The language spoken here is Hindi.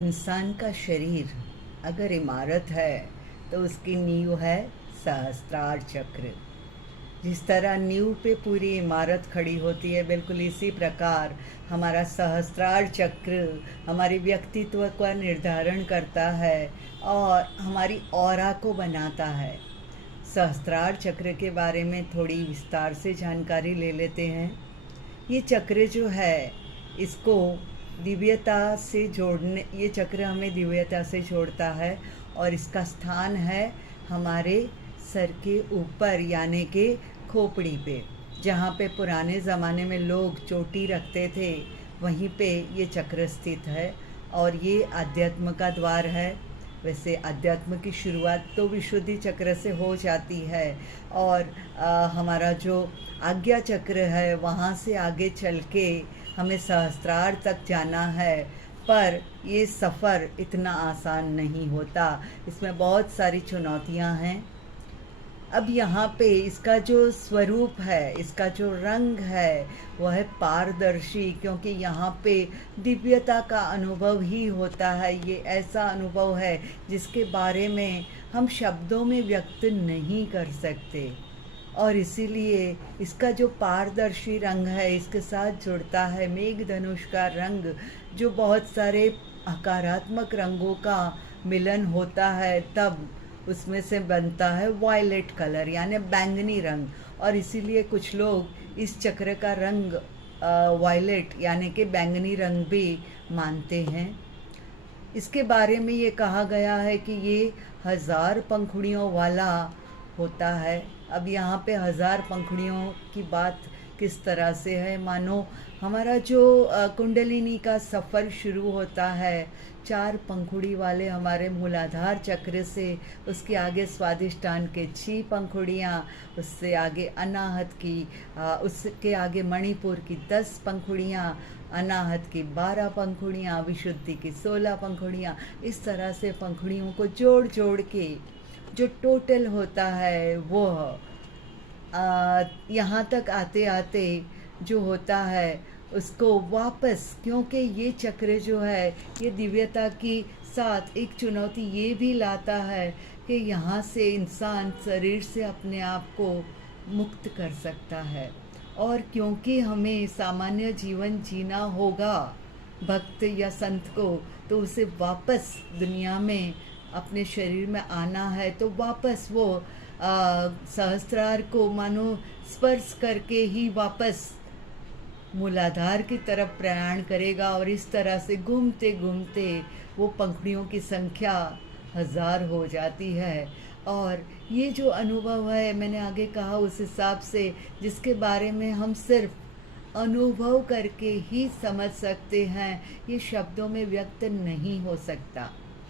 इंसान का शरीर अगर इमारत है तो उसकी नींव है सहस्त्रार चक्र। जिस तरह नींव पे पूरी इमारत खड़ी होती है, बिल्कुल इसी प्रकार हमारा सहस्त्रार चक्र हमारे व्यक्तित्व का निर्धारण करता है और हमारी ऑरा को बनाता है। सहस्त्रार चक्र के बारे में थोड़ी विस्तार से जानकारी ले लेते हैं। ये चक्र जो है, इसको दिव्यता से जोड़ने, ये चक्र हमें दिव्यता से जोड़ता है और इसका स्थान है हमारे सर के ऊपर, यानी कि खोपड़ी पे। जहाँ पे पुराने ज़माने में लोग चोटी रखते थे, वहीं पे ये चक्र स्थित है और ये अध्यात्म का द्वार है। वैसे अध्यात्म की शुरुआत तो विशुद्धि चक्र से हो जाती है और हमारा जो आज्ञा चक्र है वहाँ से आगे चल के हमें सहस्त्रार तक जाना है। पर ये सफ़र इतना आसान नहीं होता, इसमें बहुत सारी चुनौतियाँ हैं। अब यहाँ पे इसका जो स्वरूप है, इसका जो रंग है, वह है पारदर्शी, क्योंकि यहाँ पे दिव्यता का अनुभव ही होता है। ये ऐसा अनुभव है जिसके बारे में हम शब्दों में व्यक्त नहीं कर सकते और इसीलिए इसका जो पारदर्शी रंग है, इसके साथ जुड़ता है मेघधनुष का रंग, जो बहुत सारे हकारात्मक रंगों का मिलन होता है, तब उसमें से बनता है वायलेट कलर यानी बैंगनी रंग। और इसीलिए कुछ लोग इस चक्र का रंग वायलेट यानी कि बैंगनी रंग भी मानते हैं। इसके बारे में ये कहा गया है कि ये 1000 पंखुड़ियों वाला होता है। अब यहाँ पे 1000 पंखुड़ियों की बात किस तरह से है, मानो हमारा जो कुंडलिनी का सफ़र शुरू होता है 4 पंखुड़ी वाले हमारे मूलाधार चक्र से, उसके आगे स्वादिष्टान के 6 पंखुड़ियाँ, उससे आगे अनाहत की, उसके आगे मणिपुर की 10 पंखुड़ियाँ, अनाहत की 12 पंखुड़ियाँ, विशुद्धि की 16 पंखुड़ियाँ। इस तरह से पंखुड़ियों को जोड़ जोड़ के जो टोटल होता है वो यहाँ तक आते आते जो होता है उसको वापस, क्योंकि ये चक्र जो है ये दिव्यता की साथ एक चुनौती ये भी लाता है कि यहाँ से इंसान शरीर से अपने आप को मुक्त कर सकता है। और क्योंकि हमें सामान्य जीवन जीना होगा भक्त या संत को, तो उसे वापस दुनिया में अपने शरीर में आना है, तो वापस वो सहस्त्रार को मानो स्पर्श करके ही वापस मूलाधार की तरफ प्रयाण करेगा और इस तरह से घूमते घूमते वो पंखुड़ियों की संख्या 1000 हो जाती है। और ये जो अनुभव है, मैंने आगे कहा उस हिसाब से, जिसके बारे में हम सिर्फ अनुभव करके ही समझ सकते हैं, ये शब्दों में व्यक्त नहीं हो सकता।